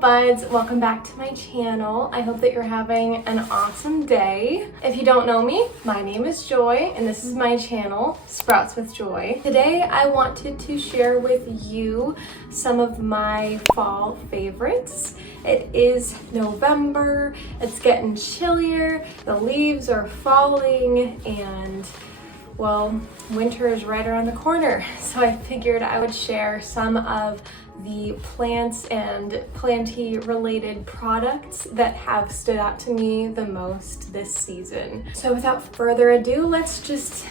buds, welcome back to my channel. I hope that you're having an awesome day. If you don't know me, my name is Joy and this is my channel, Sprouts with Joy. Today I wanted to share with you some of my fall favorites. It is November, it's getting chillier, the leaves are falling, and well, winter is right around the corner. So I figured I would share some of the plants and planty related products that have stood out to me the most this season. So without further ado, let's just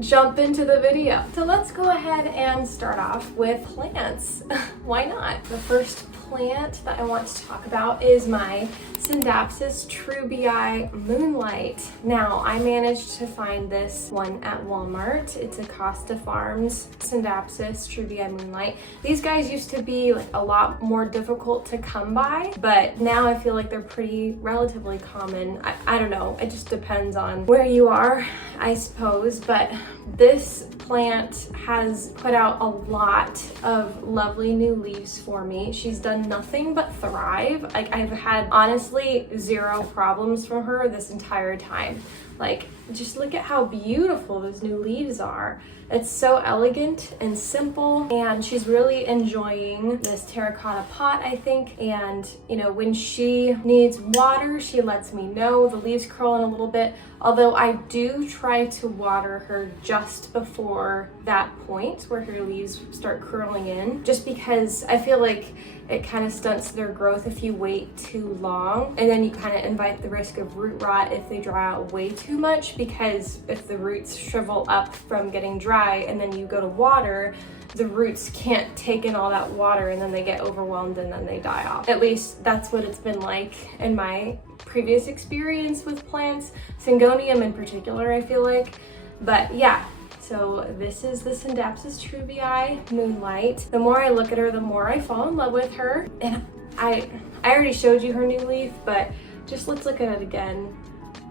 jump into the video. So let's go ahead and start off with plants. Why not? The first plant that I want to talk about is my Scindapsus trubii Moonlight. Now, I managed to find this one at Walmart. It's Acosta Farms Scindapsus trubii Moonlight. These guys used to be like a lot more difficult to come by, but now I feel like they're pretty relatively common. I don't know, it just depends on where you are, I suppose, but this plant has put out a lot of lovely new leaves for me. She's done nothing but thrive. Like, I've had honestly zero problems from her this entire time. Like, just look at how beautiful those new leaves are. It's so elegant and simple, and she's really enjoying this terracotta pot, I think. And you know, when she needs water, she lets me know. The leaves curl in a little bit, although I do try to water her just before that point where her leaves start curling in, just because I feel like it kind of stunts their growth if you wait too long, and then you kind of invite the risk of root rot if they dry out way too much, because if the roots shrivel up from getting dry and then you go to water, the roots can't take in all that water and then they get overwhelmed and then they die off. At least that's what it's been like in my previous experience with plants, Syngonium in particular, I feel like. But yeah, so this is the Scindapsus trubii Moonlight. The more I look at her, the more I fall in love with her. And I already showed you her new leaf, but just let's look at it again.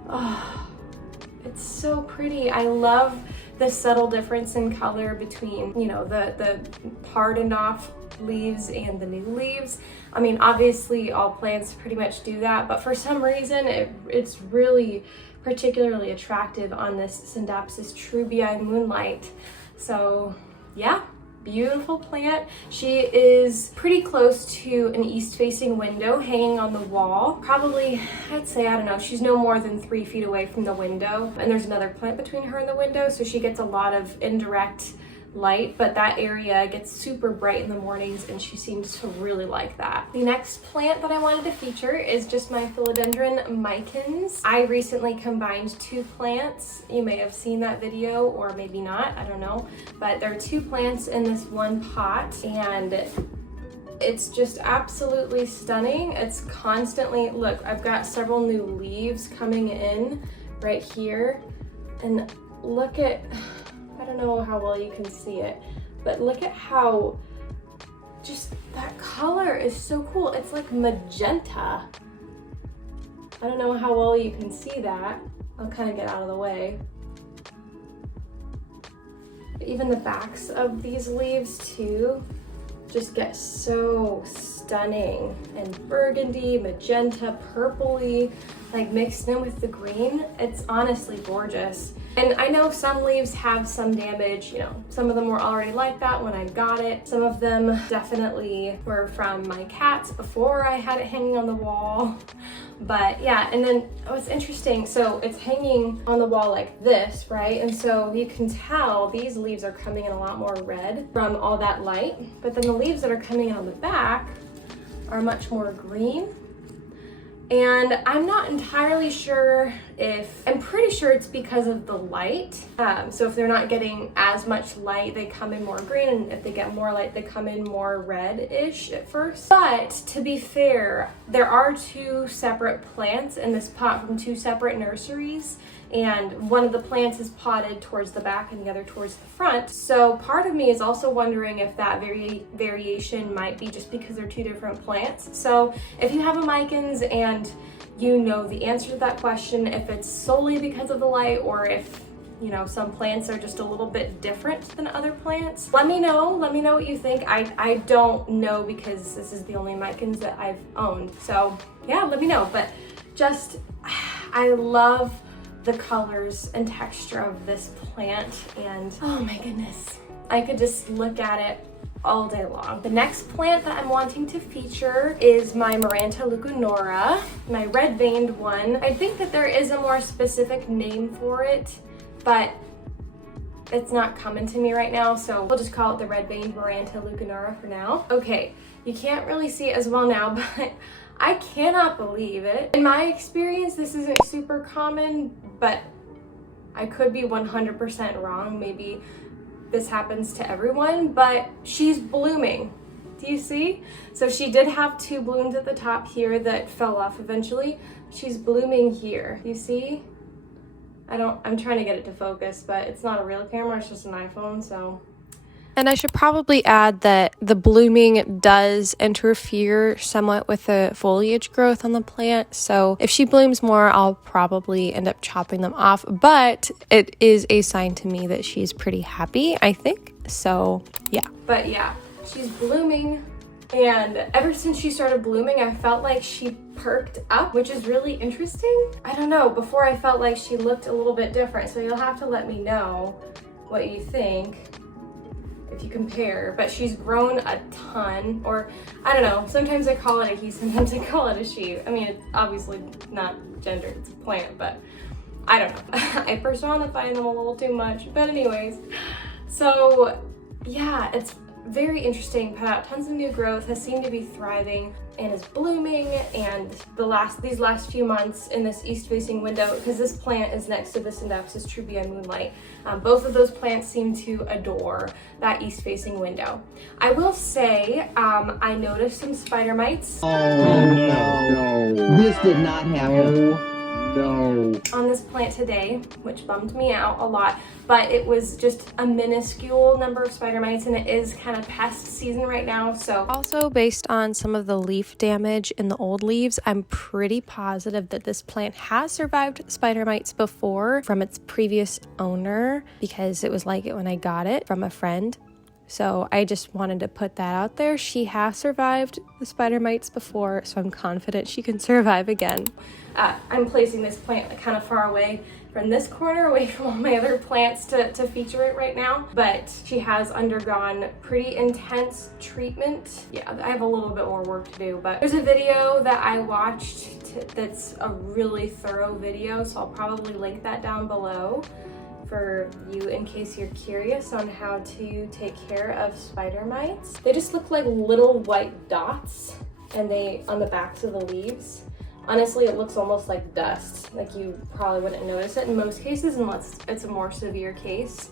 Oh, it's so pretty. I love the subtle difference in color between, you know, the hardened off leaves and the new leaves. I mean, obviously all plants pretty much do that, but for some reason it's really particularly attractive on this Scindapsus trubii Moonlight. So yeah, beautiful plant. She is pretty close to an east-facing window hanging on the wall. Probably, I'd say, I don't know, she's no more than 3 feet away from the window. And there's another plant between her and the window, so she gets a lot of indirect light, but that area gets super bright in the mornings and she seems to really like that. The next plant that I wanted to feature is just my Philodendron Micans. I recently combined 2 plants. You may have seen that video or maybe not, I don't know, but there are 2 plants in this one pot and it's just absolutely stunning. It's constantly, look, I've got several new leaves coming in right here, and look at, I don't know how well you can see it, but look at how just that color is so cool. It's like magenta. I don't know how well you can see that. I'll kind of get out of the way. Even the backs of these leaves too just get so stunning, and burgundy, magenta, purpley, like mixed in with the green. It's honestly gorgeous. And I know some leaves have some damage, you know, some of them were already like that when I got it. Some of them definitely were from my cats before I had it hanging on the wall. But yeah, and then what's interesting, so it's hanging on the wall like this, right? And so you can tell these leaves are coming in a lot more red from all that light, but then the leaves that are coming in on the back are much more green. And I'm not entirely sure if, I'm pretty sure it's because of the light. So if they're not getting as much light, they come in more green, and if they get more light, they come in more red-ish at first. But to be fair, there are 2 separate plants in this pot from 2 separate nurseries, and one of the plants is potted towards the back and the other towards the front. So part of me is also wondering if that variation might be just because they're 2 different plants. So if you have a Micans and you know the answer to that question, if it's solely because of the light or if you know, some plants are just a little bit different than other plants. Let me know what you think. I don't know because this is the only micans that I've owned. So yeah, let me know. But just, I love the colors and texture of this plant, and oh my goodness, I could just look at it all day long. The next plant that I'm wanting to feature is my Maranta leuconora, my red veined one. I think that there is a more specific name for it, but it's not coming to me right now, so we'll just call it the red veined Maranta leuconora for now. Okay, you can't really see it as well now, but I cannot believe it. In my experience, this isn't super common, but I could be 100% wrong. Maybe this happens to everyone, but she's blooming. Do you see? So she did have 2 blooms at the top here that fell off eventually. She's blooming here. You see? I'm trying to get it to focus, but it's not a real camera, it's just an iPhone, so. And I should probably add that the blooming does interfere somewhat with the foliage growth on the plant. So if she blooms more, I'll probably end up chopping them off. But it is a sign to me that she's pretty happy, I think. So yeah. But yeah, she's blooming. And ever since she started blooming, I felt like she perked up, which is really interesting. I don't know, before I felt like she looked a little bit different. So you'll have to let me know what you think if you compare, but she's grown a ton, or I don't know, sometimes I call it a he, sometimes I call it a she. I mean, it's obviously not gender, it's a plant, but I don't know. I personify them a little too much, but anyways. So yeah, it's very interesting, put out tons of new growth, has seemed to be thriving and is blooming. And these last few months in this east-facing window, because this plant is next to the Scindapsus trubia moonlight, both of those plants seem to adore that east-facing window. I will say, I noticed some spider mites. Oh no. This did not happen. No. On this plant today, which bummed me out a lot, but it was just a minuscule number of spider mites, and it is kind of pest season right now. So also, based on some of the leaf damage in the old leaves, I'm pretty positive that this plant has survived spider mites before from its previous owner, because it was like it when I got it from a friend. So I just wanted to put that out there. She has survived the spider mites before, so I'm confident she can survive again. I'm placing this plant kind of far away from this corner, away from all my other plants to feature it right now. But she has undergone pretty intense treatment. Yeah, I have a little bit more work to do, but there's a video that I watched that's a really thorough video, so I'll probably link that down below for you in case you're curious on how to take care of spider mites. They just look like little white dots, and on the backs of the leaves. Honestly, it looks almost like dust. Like, you probably wouldn't notice it in most cases unless it's a more severe case.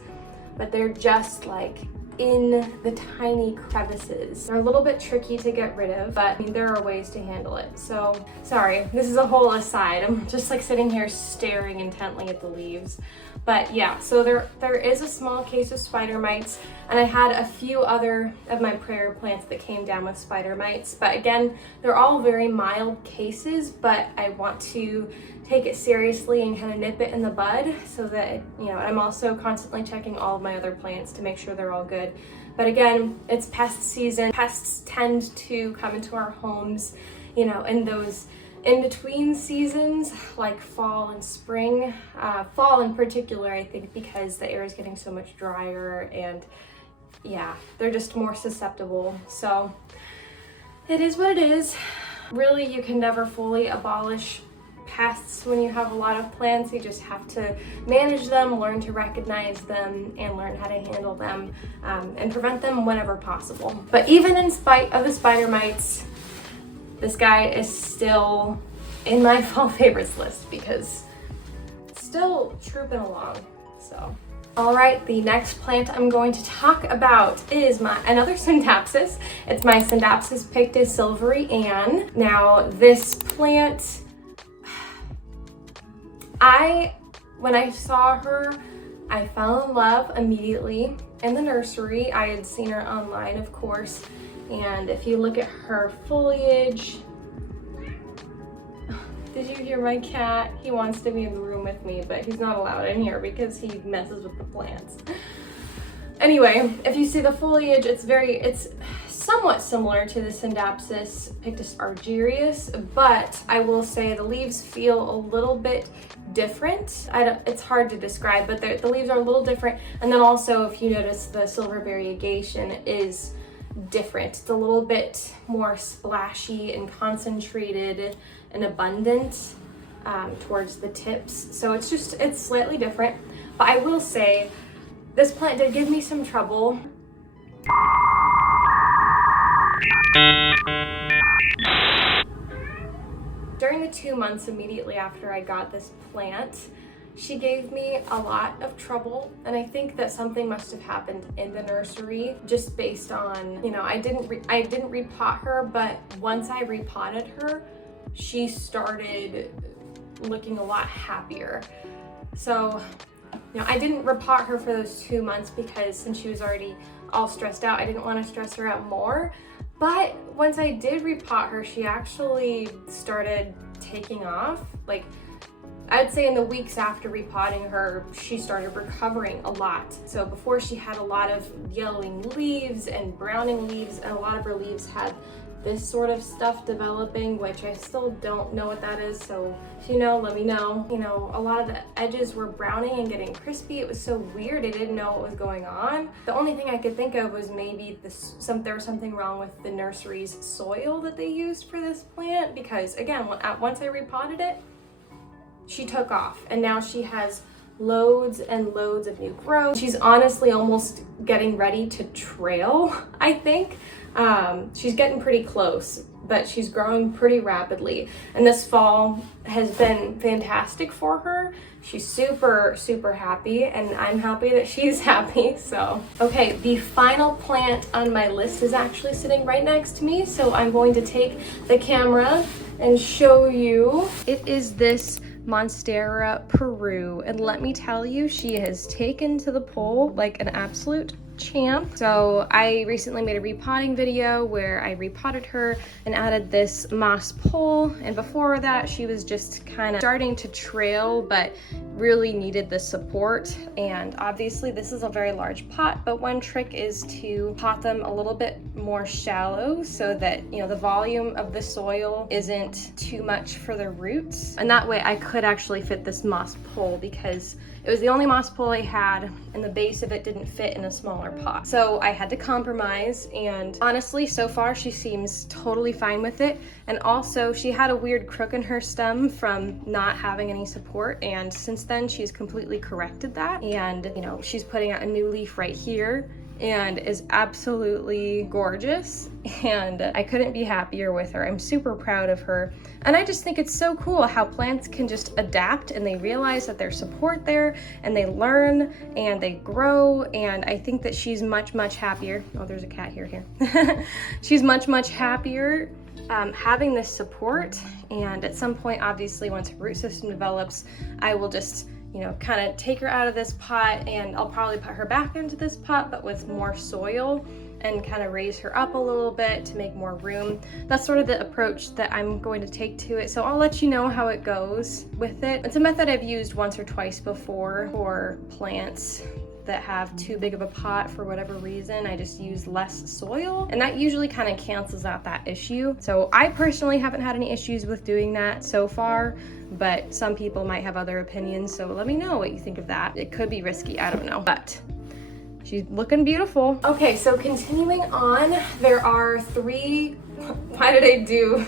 But they're just like in the tiny crevices. They're a little bit tricky to get rid of, but I mean, there are ways to handle it. So, sorry, this is a whole aside. I'm just like sitting here staring intently at the leaves. But yeah, so there is a small case of spider mites, and I had a few other of my prayer plants that came down with spider mites. But again, they're all very mild cases, but I want to take it seriously and kind of nip it in the bud so that, you know, I'm also constantly checking all of my other plants to make sure they're all good. But again, it's pest season. Pests tend to come into our homes, you know, in those in-between seasons like fall and spring. Fall in particular, I think, because the air is getting so much drier, and yeah, they're just more susceptible. So it is what it is. Really, you can never fully abolish pests when you have a lot of plants. You just have to manage them, learn to recognize them, and learn how to handle them and prevent them whenever possible. But even in spite of the spider mites, this guy is still in my fall favorites list because it's still trooping along. So, all right, the next plant I'm going to talk about is another Scindapsus. It's my Scindapsus pictus silvery Ann. Now, this plant, when I saw her, I fell in love immediately in the nursery. I had seen her online, of course. And if you look at her foliage, Did you hear my cat? He wants to be in the room with me, but he's not allowed in here because he messes with the plants. Anyway, if you see the foliage, it's somewhat similar to the Syndapsis Pictus argyrius, but I will say the leaves feel a little bit different. It's hard to describe, but the leaves are a little different. And then also, if you notice, the silver variegation is different. It's a little bit more splashy and concentrated and abundant towards the tips. So it's slightly different. But I will say, this plant did give me some trouble. During the 2 months immediately after I got this plant, she gave me a lot of trouble, and I think that something must have happened in the nursery just based on, you know, I didn't repot her, but once I repotted her, she started looking a lot happier. So, you know, I didn't repot her for those 2 months because since she was already all stressed out, I didn't want to stress her out more. But once I did repot her, she actually started taking off. Like, I'd say in the weeks after repotting her, she started recovering a lot. So before, she had a lot of yellowing leaves and browning leaves, and a lot of her leaves had this sort of stuff developing, which I still don't know what that is. So if you know, let me know. You know, a lot of the edges were browning and getting crispy. It was so weird. I didn't know what was going on. The only thing I could think of was maybe there was something wrong with the nursery's soil that they used for this plant, because again, once I repotted it, she took off, and now she has loads and loads of new growth. She's honestly almost getting ready to trail, I think. She's getting pretty close, but she's growing pretty rapidly. And this fall has been fantastic for her. She's super, super happy, and I'm happy that she's happy, so. Okay, the final plant on my list is actually sitting right next to me, so I'm going to take the camera and show you. It is this Monstera Peru, and let me tell you, she has taken to the pole like an absolute champ. So I recently made a repotting video where I repotted her and added this moss pole, and before that she was just kind of starting to trail but really needed the support. And obviously this is a very large pot, but one trick is to pot them a little bit more shallow so that, you know, the volume of the soil isn't too much for the roots, and that way I could actually fit this moss pole because it was the only moss pole I had, and the base of it didn't fit in a smaller pot. So I had to compromise, and honestly, so far she seems totally fine with it. And also, she had a weird crook in her stem from not having any support, and since then she's completely corrected that. And, you know, she's putting out a new leaf right here and is absolutely gorgeous, and I couldn't be happier with her. I'm super proud of her, and I just think it's so cool how plants can just adapt, and they realize that there's support there, and they learn and they grow. And I think that she's much, much happier. Oh, there's a cat here. She's much, much happier having this support. And at some point, obviously, once her root system develops, I will just, you know, kind of take her out of this pot, and I'll probably put her back into this pot, but with more soil, and kind of raise her up a little bit to make more room. That's sort of the approach that I'm going to take to it. So I'll let you know how it goes with it. It's a method I've used once or twice before for plants that have too big of a pot for whatever reason. I just use less soil, and that usually kind of cancels out that issue. So I personally haven't had any issues with doing that so far, but some people might have other opinions, so let me know what you think of that. It could be risky, I don't know, but she's looking beautiful. Okay, so continuing on, there are why did I do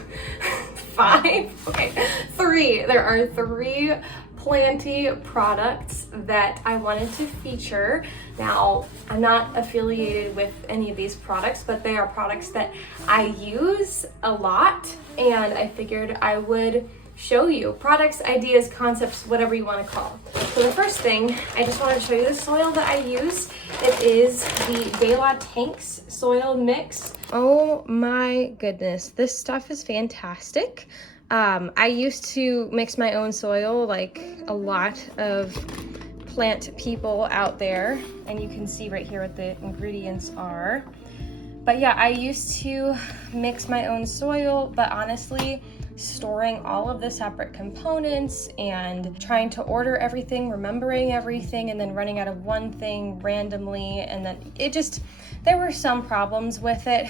5? Okay, 3. There are 3 Planty products that I wanted to feature. Now, I'm not affiliated with any of these products, but they are products that I use a lot, and I figured I would show you. Products, ideas, concepts, whatever you want to call them. So the first thing, I just wanted to show you the soil that I use. It is the De La Tanks soil mix. Oh my goodness, this stuff is fantastic. I used to mix my own soil like a lot of plant people out there, and you can see right here what the ingredients are. But yeah, I used to mix my own soil, but honestly, storing all of the separate components and trying to order everything, remembering everything, and then running out of one thing randomly. And then there were some problems with it,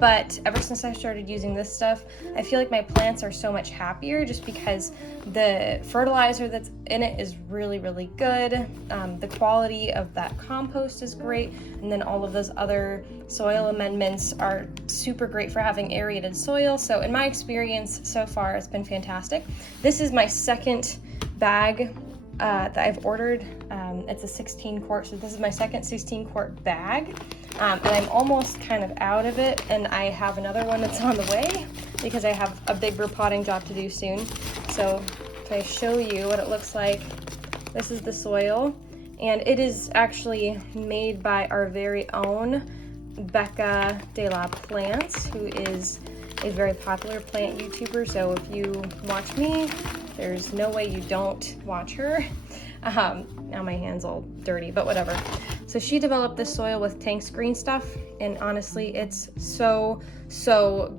but ever since I started using this stuff, I feel like my plants are so much happier just because the fertilizer that's in it is really, really good. The quality of that compost is great, and then all of those other soil amendments are super great for having aerated soil. So in my experience so far, it's been fantastic. This is my second bag that I've ordered. It's a 16 quart, so this is my second 16 quart bag, and I'm almost kind of out of it, and I have another one that's on the way because I have a big repotting job to do soon. So if I show you what it looks like, this is the soil, and it is actually made by our very own Becca de la Plants, who is a very popular plant YouTuber. So if you watch me, there's no way you don't watch her. Now my hand's all dirty, but whatever. So she developed this soil with Tank's green stuff, and honestly, it's so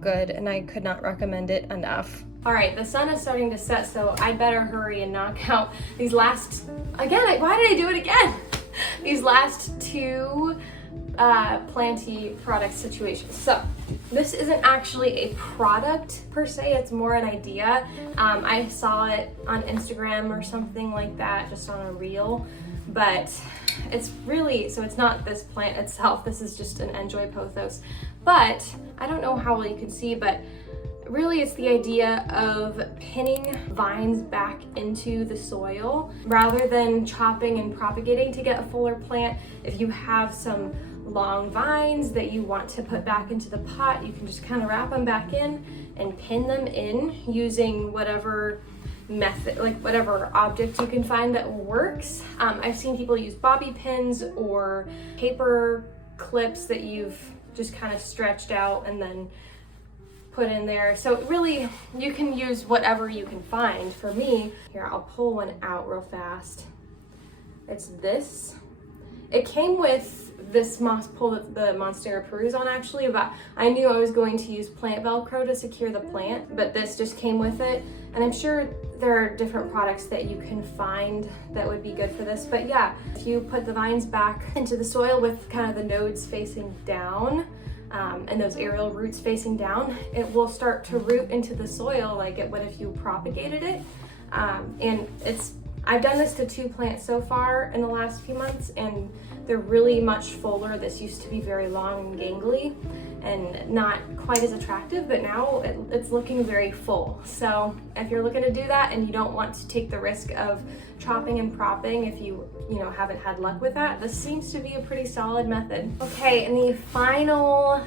good, and I could not recommend it enough. All right, the sun is starting to set, so I better hurry and knock out these last, why did I do it again? These last two planty product situations. So this isn't actually a product per se, it's more an idea. I saw it on Instagram or something like that, just on a reel, but it's really, so it's not this plant itself, this is just an Enjoy pothos. But I don't know how well you can see, but really it's the idea of pinning vines back into the soil rather than chopping and propagating to get a fuller plant. If you have some long vines that you want to put back into the pot, you can just kind of wrap them back in and pin them in using whatever method, like whatever object you can find that works. I've seen people use bobby pins or paper clips that you've just kind of stretched out and then put in there. So really, you can use whatever you can find. For me, here, I'll pull one out real fast. It's this. It came with this moss pole that the Monstera Peru's on actually, but I knew I was going to use plant Velcro to secure the plant, but this just came with it. And I'm sure there are different products that you can find that would be good for this. But yeah, if you put the vines back into the soil with kind of the nodes facing down, and those aerial roots facing down, it will start to root into the soil like it would if you propagated it. And I've done this to 2 plants so far in the last few months, and they're really much fuller. This used to be very long and gangly and not quite as attractive, but now it's looking very full. So if you're looking to do that and you don't want to take the risk of chopping and propping, if you haven't had luck with that, this seems to be a pretty solid method. Okay, and the final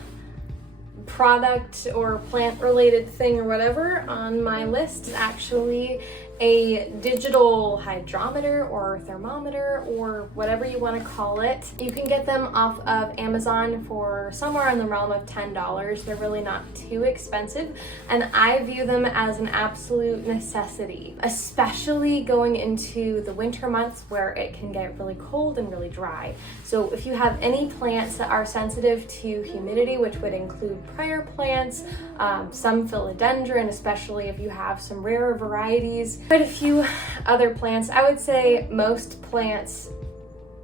product or plant related thing or whatever on my list is actually a digital hydrometer or thermometer or whatever you want to call it. You can get them off of Amazon for somewhere in the realm of $10. They're really not too expensive, and I view them as an absolute necessity, especially going into the winter months where it can get really cold and really dry. So if you have any plants that are sensitive to humidity, which would include prayer plants, some philodendron, especially if you have some rarer varieties, quite a few other plants, I would say most plants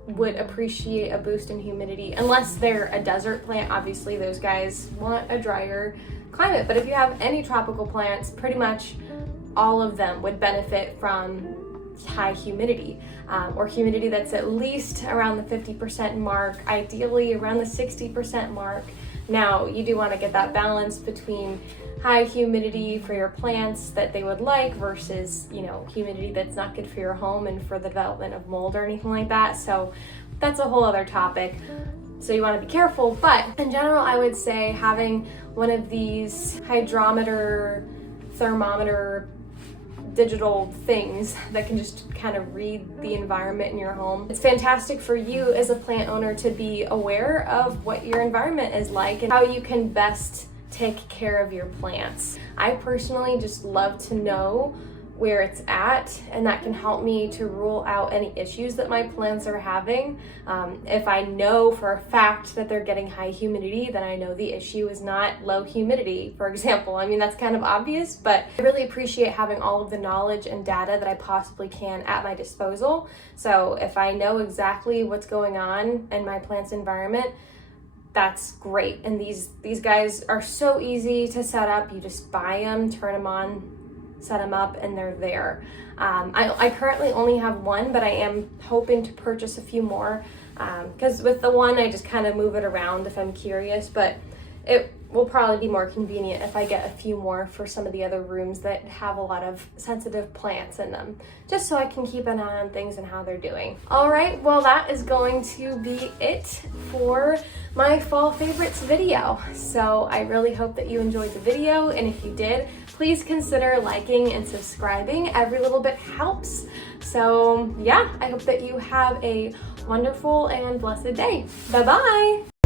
would appreciate a boost in humidity, unless they're a desert plant. Obviously those guys want a drier climate, but if you have any tropical plants, pretty much all of them would benefit from high humidity, or humidity that's at least around the 50% mark, ideally around the 60% mark. Now, you do want to get that balance between high humidity for your plants that they would like versus, humidity that's not good for your home and for the development of mold or anything like that. So that's a whole other topic. So you want to be careful, but in general, I would say having one of these hydrometer, thermometer, digital things that can just kind of read the environment in your home. It's fantastic for you as a plant owner to be aware of what your environment is like and how you can best take care of your plants. I personally just love to know where it's at, and that can help me to rule out any issues that my plants are having. If I know for a fact that they're getting high humidity, then I know the issue is not low humidity, for example. I mean, that's kind of obvious, but I really appreciate having all of the knowledge and data that I possibly can at my disposal. So if I know exactly what's going on in my plant's environment, that's great. And these guys are so easy to set up. You just buy them, turn them on, set them up, and they're there. I currently only have one, but I am hoping to purchase a few more because with the one I just kind of move it around if I'm curious, but it will probably be more convenient if I get a few more for some of the other rooms that have a lot of sensitive plants in them, just so I can keep an eye on things and how they're doing. All right, well, that is going to be it for my fall favorites video. So I really hope that you enjoyed the video, and if you did, please consider liking and subscribing. Every little bit helps. So yeah, I hope that you have a wonderful and blessed day. Bye-bye.